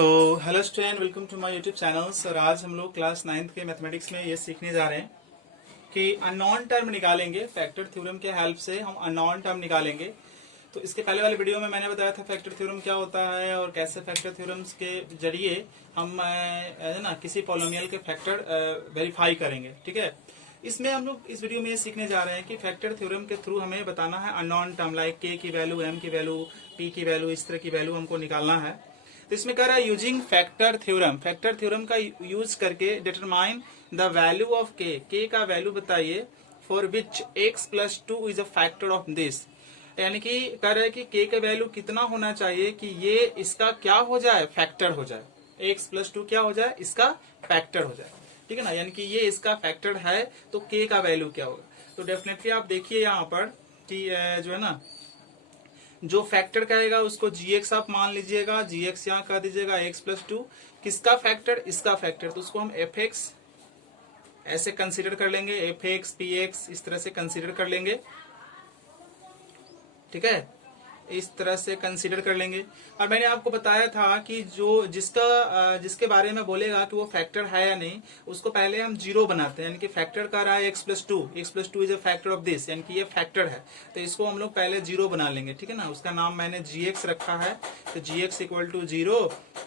Hello student, welcome to my YouTube channel. Sir आज हम लोग क्लास 9th के मैथमेटिक्स में ये सीखने जा रहे हैं कि अननोन टर्म निकालेंगे। फैक्टर थ्योरम के हेल्प से हम अननोन टर्म निकालेंगे। तो इसके पहले वाले वीडियो में मैंने बताया था फैक्टर थ्योरम क्या होता है और कैसे फैक्टर थ्योरम्स के जरिए हम है ना किसी पॉलिनोमियल के फैक्टर वेरीफाई करेंगे। ठीक है, इसमें हम लोग इस वीडियो में ये सीखने जा रहे हैं कि फैक्टर थ्योरम के थ्रू हमें बताना है अननोन टर्म लाइक के की वैल्यू, एम की वैल्यू, पी की वैल्यू, इस तरह की वैल्यू हमको निकालना है। तो इसमें कह रहा है using factor theorem, factor theorem का यूज करके डिटरमाइन द वैल्यू ऑफ के का वैल्यू बताइए for which x plus 2 is a factor of this. यानी कि कह रहा है कि के का वैल्यू कितना होना चाहिए कि ये इसका क्या हो जाए, फैक्टर हो जाए। x प्लस 2 क्या हो जाए, इसका फैक्टर हो जाए। ठीक है ना, यानी कि ये इसका फैक्टर है तो के का वैल्यू क्या होगा। तो डेफिनेटली आप देखिए यहाँ पर कि जो है ना जो फैक्टर कहेगा उसको gx आप मान लीजिएगा, gx यहाँ कर दीजिएगा x प्लस 2, किसका फैक्टर, इसका फैक्टर। तो उसको हम fx ऐसे कंसीडर कर लेंगे, fx px इस तरह से कंसीडर कर लेंगे। ठीक है, इस तरह से कंसीडर कर लेंगे। और मैंने आपको बताया था कि जो जिसके बारे में बोलेगा कि वो फैक्टर है या नहीं, उसको पहले हम जीरो बनाते हैं। यानी कि फैक्टर कर रहा है x plus 2 is a factor of this, यानी कि ये फैक्टर है तो इसको हम लोग पहले जीरो बना लेंगे। ठीक है ना, उसका नाम मैंने gx रखा है। तो gx इक्वल टू जीरो,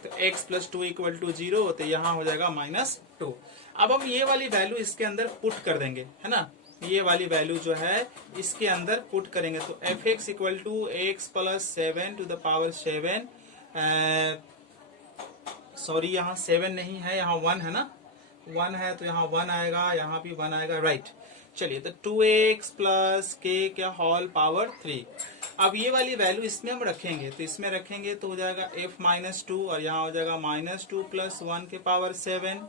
तो x plus 2 equal to zero, तो यहाँ हो जाएगा -2। अब हम ये वाली वैल्यू इसके अंदर पुट कर देंगे, है ना, ये वाली वैल्यू जो है इसके अंदर पुट करेंगे। तो F X equal to X plus 7 to the power 7, sorry यहाँ 7 नहीं है, यहाँ 1 है ना, 1 है तो यहाँ 1 आएगा, यहाँ भी 1 आएगा, राइट। चलिए, तो 2x प्लस के क्या होल पावर 3। अब ये वाली वैल्यू इसमें हम रखेंगे, तो इसमें रखेंगे तो हो जाएगा f माइनस 2 और यहाँ हो जाएगा -2 प्लस 1 के पावर 7,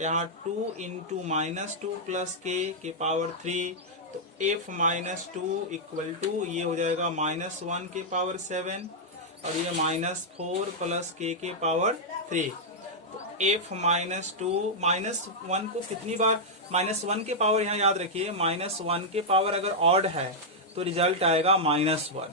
यहाँ 2 इंटू -2 प्लस के पावर 3। तो f माइनस 2 इक्वल टू ये हो जाएगा -1 के पावर 7 और ये -4 प्लस के पावर 3। तो f माइनस 2 -1 को कितनी बार, -1 के पावर यहाँ याद रखिए, -1 के पावर अगर ऑड है तो रिजल्ट आएगा -1,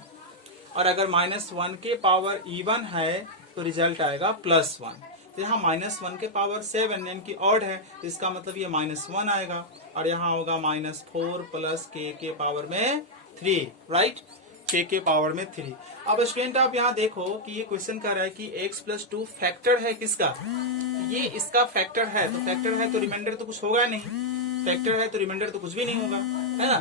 और अगर -1 के पावर इवन है तो रिजल्ट आएगा +1। तो यहाँ -1 के पावर 7 यानी कि ऑड है, तो इसका मतलब ये -1 आएगा, और यहाँ होगा -4 प्लस के पावर में 3, राइट, के पावर में 3। अब स्टूडेंट आप यहाँ देखो कि ये क्वेश्चन कर रहा है कि x प्लस 2 फैक्टर है किसका, ये इसका फैक्टर है। तो फैक्टर है तो रिमाइंडर तो कुछ होगा नहीं, फैक्टर है तो रिमाइंडर तो कुछ भी नहीं होगा, है ना।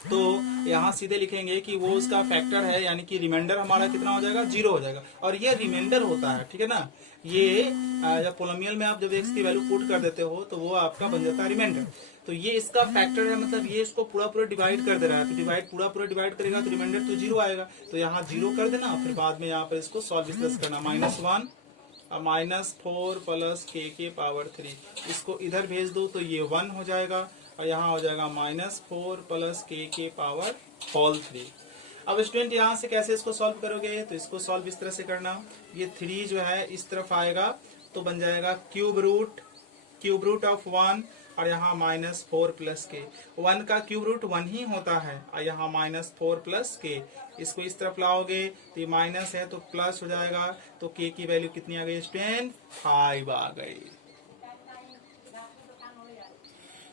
तो यहाँ सीधे लिखेंगे कि वो उसका फैक्टर है, यानी कि रिमाइंडर हमारा कितना हो जाएगा, 0 हो जाएगा। और ये रिमाइंडर होता है, ठीक है ना, ये जब पोलिनोमियल में आप जब x की वैल्यू पुट कर देते हो तो वो आपका बन जाता है रिमाइंडर। तो ये इसका फैक्टर है, मतलब ये इसको पूरा डिवाइड कर दे रहा है, तो डिवाइड पूरा डिवाइड करेगा तो रिमाइंडर तो 0 आएगा। तो यहाँ 0 कर देना, फिर बाद में यहाँ पर इसको सॉल्व प्लस करना, -1 -4 प्लस के पावर 3, इसको इधर भेज दो तो ये 1 हो जाएगा, और यहाँ हो जाएगा -4 प्लस के पावर होल 3। अब स्टूडेंट यहाँ से कैसे इसको सॉल्व करोगे, तो इसको सॉल्व इस तरह से करना, ये 3 जो है इस तरफ आएगा तो बन जाएगा क्यूब रूट ऑफ 1, और यहाँ -4 प्लस के, 1 का क्यूब रूट 1 ही होता है, और यहाँ -4 प्लस के, इसको इस तरफ लाओगे तो ये माइनस है तो प्लस हो जाएगा। तो के की वैल्यू कितनी आ गई स्टूडेंट, 5 आ गई।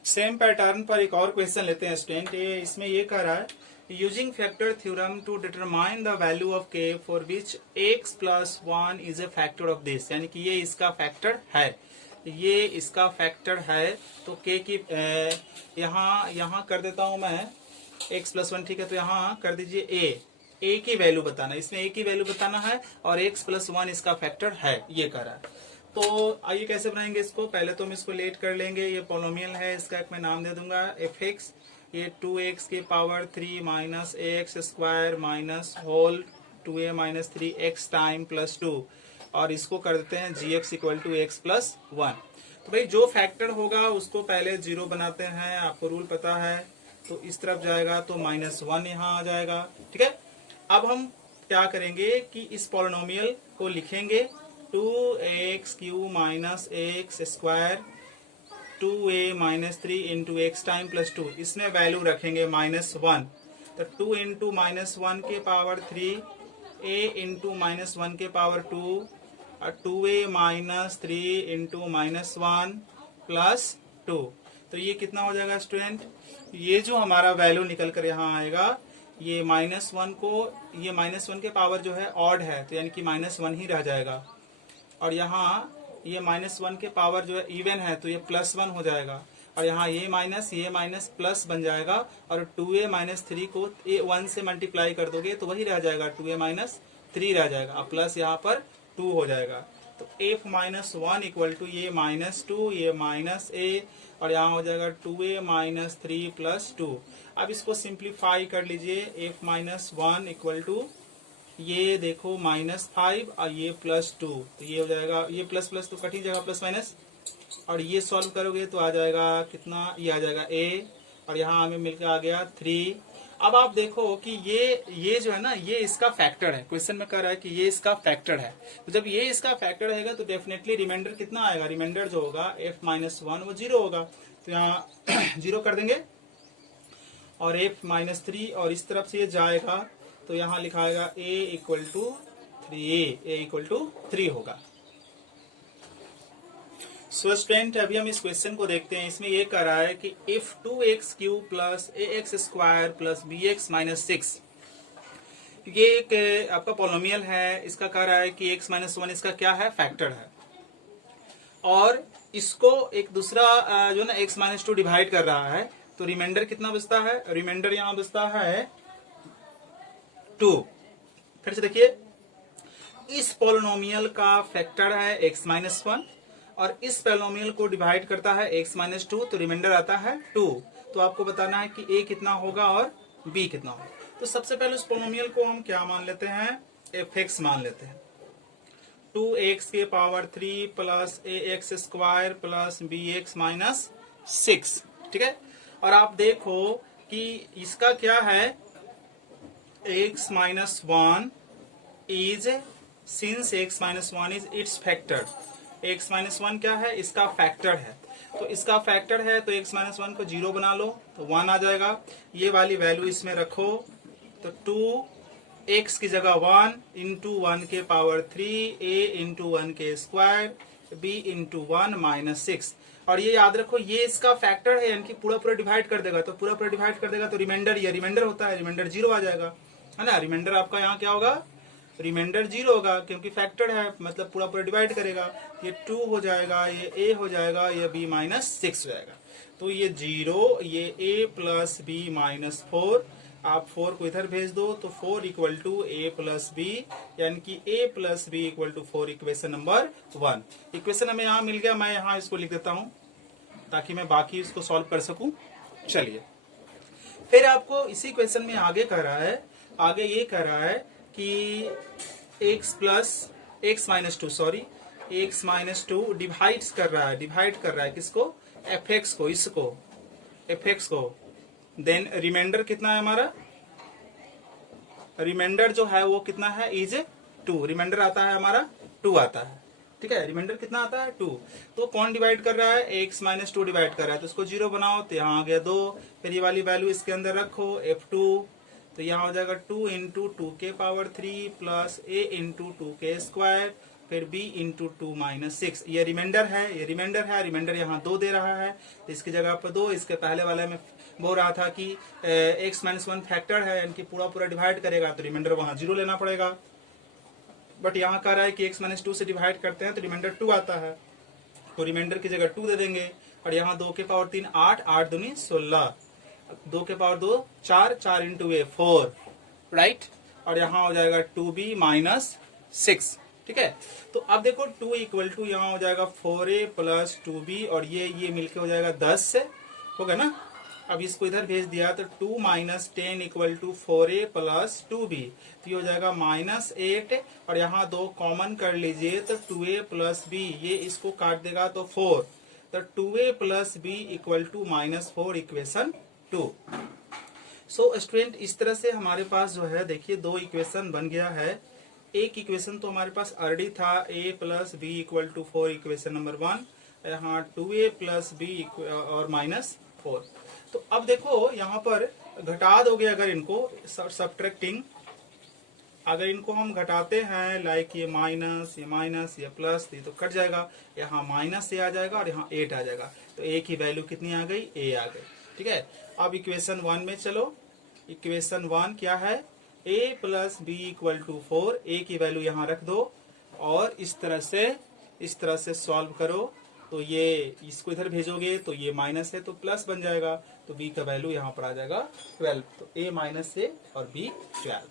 सेम पैटर्न पर एक और क्वेश्चन लेते हैं स्टूडेंट। इसमें ये कह रहा है using factor theorem to determine the value of k for which x plus 1 is a factor of this, यानी कि ये इसका फैक्टर है, ये इसका फैक्टर है। तो के की यहाँ कर देता हूं मैं x प्लस 1, ठीक है, तो यहाँ कर दीजिए a की वैल्यू बताना, इसमें a की वैल्यू बताना है, और x प्लस 1 इसका फैक्टर है, ये कह रहा है। तो आइए कैसे बनाएंगे इसको, पहले तो हम इसको लेट कर लेंगे, ये पोलिनोमियल है, इसका एक मैं नाम दे दूंगा fx, ये 2x के power 3 minus ax square minus whole 2a minus 3x time plus 2, और इसको कर देते हैं gx equal to x plus 1। तो भाई जो फैक्टर होगा उसको पहले 0 बनाते हैं, आपको रूल पता है, तो इस तरफ जाएगा तो -1 यहाँ आ जाएगा। ठीक है, अब हम क्या करेंगे कि इस पोलिनोमियल को लिखेंगे 2x³ minus x square 2a minus 3 into x time plus 2, इसमें वैल्यू रखेंगे -1, तो 2 इंटू -1 के पावर 3, a इंटू -1 के power 2, 2a minus 3 into -1 plus 2। तो ये कितना हो जाएगा स्टूडेंट? ये जो हमारा वैल्यू निकल कर यहाँ आएगा, ये -1 को, ये -1 के पावर जो है ऑड है, तो यानी कि -1 ही रह जाएगा। और यहाँ ये -1 के पावर जो है इवन है, तो ये +1 हो जाएगा। और यहाँ ये माइनस प्लस बन जाएगा। और 2a माइनस 3 को 1 से मल्टीप्लाई कर दोगे तो वही रह जाएगा, 2a माइनस 3 रह जाएगा। अब प्लस यहाँ पर 2 हो जाएगा। तो f माइनस 1 इक्वल टू ये -2, ये माइनस a, और यहाँ हो जाएगा 2a माइनस 3 प्लस 2। अब इसको सिंप्लीफाई कर लीजिए। f माइनस 1 इक्वल टू ये देखो -5 और ये +2, तो ये हो जाएगा, ये प्लस प्लस तो कट ही जाएगा, प्लस माइनस। और ये सॉल्व करोगे तो आ जाएगा कितना, ये आ जाएगा a, और यहाँ हमें मिलकर आ गया 3। अब आप देखो कि ये जो है ना, ये इसका फैक्टर है। क्वेश्चन में कह रहा है कि ये इसका फैक्टर है। तो जब ये इसका फैक्टर रहेगा तो डेफिनेटली रिमाइंडर कितना आएगा? रिमाइंडर जो होगा f माइनस 1 वो 0 होगा। तो यहाँ 0 कर देंगे और f माइनस 3, और इस तरफ से ये जाएगा तो यहाँ लिखाएगा a equal to 3, a equal to 3 होगा। सो स्टूडेंट अभी हम इस क्वेश्चन को देखते हैं। इसमें ये कह रहा है कि if 2x³ plus ax² plus bx minus 6, ये एक आपका पोलोमियल है। इसका कह रहा है कि x माइनस 1 इसका क्या है? फैक्टर है। और इसको एक दूसरा जो ना x माइनस 2 डिवाइड कर रहा है, तो रिमाइंडर कितना बचता है? रिमाइंडर यहाँ बचता है 2। फिर से देखिए, इस पोलोनोमियल का फैक्टर है x माइनस 1 और इस पोलोनोमियल को डिवाइड करता है x माइनस 2, तो रिमाइंडर आता है 2। तो आपको बताना है कि a कितना होगा और b कितना होगा। तो सबसे पहले उस पोलोनोमियल को हम क्या मान लेते हैं? fx मान लेते हैं। 2x के power 3 plus ax² plus bx minus 6, ठीक है। और आप देखो कि इसका क्या है? x minus 1 is, since x minus 1 is it's factor, x minus 1 क्या है? इसका फैक्टर है। तो इसका फैक्टर है तो x माइनस 1 को 0 बना लो तो 1 आ जाएगा। ये वाली वैल्यू इसमें रखो तो 2x की जगह 1 इंटू 1 के पावर 3 a इंटू 1 के स्क्वायर b इंटू 1 माइनस 6। और ये याद रखो ये इसका फैक्टर है, यानी कि पूरा पूरा डिवाइड कर देगा। तो पूरा पूरा डिवाइड कर देगा तो रिमाइंडर, ये रिमाइंडर होता है, रिमाइंडर 0 आ जाएगा, है ना। रिमाइंडर आपका यहाँ क्या होगा? रिमाइंडर 0 होगा, क्योंकि फैक्टर है, मतलब पूरा पूरा डिवाइड करेगा। ये 2 हो जाएगा, ये a हो जाएगा, ये b माइनस 6 हो जाएगा। तो ये 0, ये a प्लस b माइनस 4, आप 4 को इधर भेज दो तो 4 equal to a plus b, यानी कि a plus b equal to 4, equation number 1। Equation हमें यहाँ मिल गया। मैं यहाँ इसको लिख देता हूँ ताकि मैं बाकी इसको सॉल्व कर सकूं। चलिए, फिर आपको इसी क्वेश्चन में आगे कह रहा है, आगे ये कह रहा है कि x माइनस 2 डिवाइड कर रहा है किसको? fx को, इसको fx को। देन रिमाइंडर कितना है हमारा? रिमाइंडर जो है वो कितना है? इज 2। रिमाइंडर आता है हमारा 2 आता है, ठीक है। रिमाइंडर कितना आता है? 2। तो कौन डिवाइड कर रहा है? x माइनस 2 डिवाइड कर रहा है, तो उसको 0 बनाओ तो यहाँ आ गया 2। फिर ये वाली वैल्यू इसके अंदर रखो f2, तो यहाँ हो जाएगा 2 इंटू 2 के पावर 3 प्लस a इंटू 2 के स्क्वायर, फिर b इंटू 2 माइनस 6। ये रिमाइंडर है, ये रिमाइंडर है। रिमाइंडर यहाँ 2 दे रहा है, तो इसकी जगह पर 2। इसके पहले वाले में बोल रहा था कि x माइनस 1 फैक्टर है, यानी कि पूरा पूरा डिवाइड करेगा तो रिमाइंडर वहाँ 0 लेना पड़ेगा। बट यहाँ कह रहा है कि x माइनस 2 से डिवाइड करते हैं तो रिमाइंडर 2 आता है, तो रिमाइंडर की जगह 2 दे देंगे। और यहाँ 2 के पावर 3 8, 8 दूनी 16, 2 के पावर 2 4, 4 इंटू ए 4, राइट। और यहाँ हो जाएगा 2b माइनस 6, ठीक है। तो अब देखो 2 इक्वल टू यहाँ हो जाएगा 4a प्लस 2b, और ये मिलके हो जाएगा 10 से, होगा ना। अब इसको इधर भेज दिया तो 2 minus 10 equal to 4a plus 2b, तो ये हो जाएगा माइनस 8। और यहाँ 2 कॉमन कर लीजिए तो 2a प्लस b, ये इसको काट देगा तो 4, तो 2a plus b equal to minus 4, equation 2। So student इस तरह से हमारे पास जो है देखिए 2 इक्वेशन बन गया है। एक इक्वेशन तो हमारे पास ऑलरेडी था, a plus b equal to 4, equation number 1। यहाँ 2a प्लस b और माइनस 4। तो अब देखो यहाँ पर घटा दोगे अगर इनको, सब्ट्रैक्टिंग अगर इनको हम घटाते हैं लाइक ये माइनस ये प्लस, ये तो कट जाएगा, यहाँ माइनस ए आ जाएगा और यहाँ 8 आ जाएगा, तो ए की वैल्यू कितनी आ गई, ए आ गई। ठीक है, अब इक्वेशन 1 में चलो। इक्वेशन 1 क्या है, a plus B equal to 4, A की वैल्यू यहाँ रख दो और इस तरह से सॉल्व करो। तो ये इसको इधर भेजोगे तो ये माइनस है तो प्लस बन जाएगा, तो b का वैल्यू यहाँ पर आ जाएगा 12। तो a माइनस ए और b 12।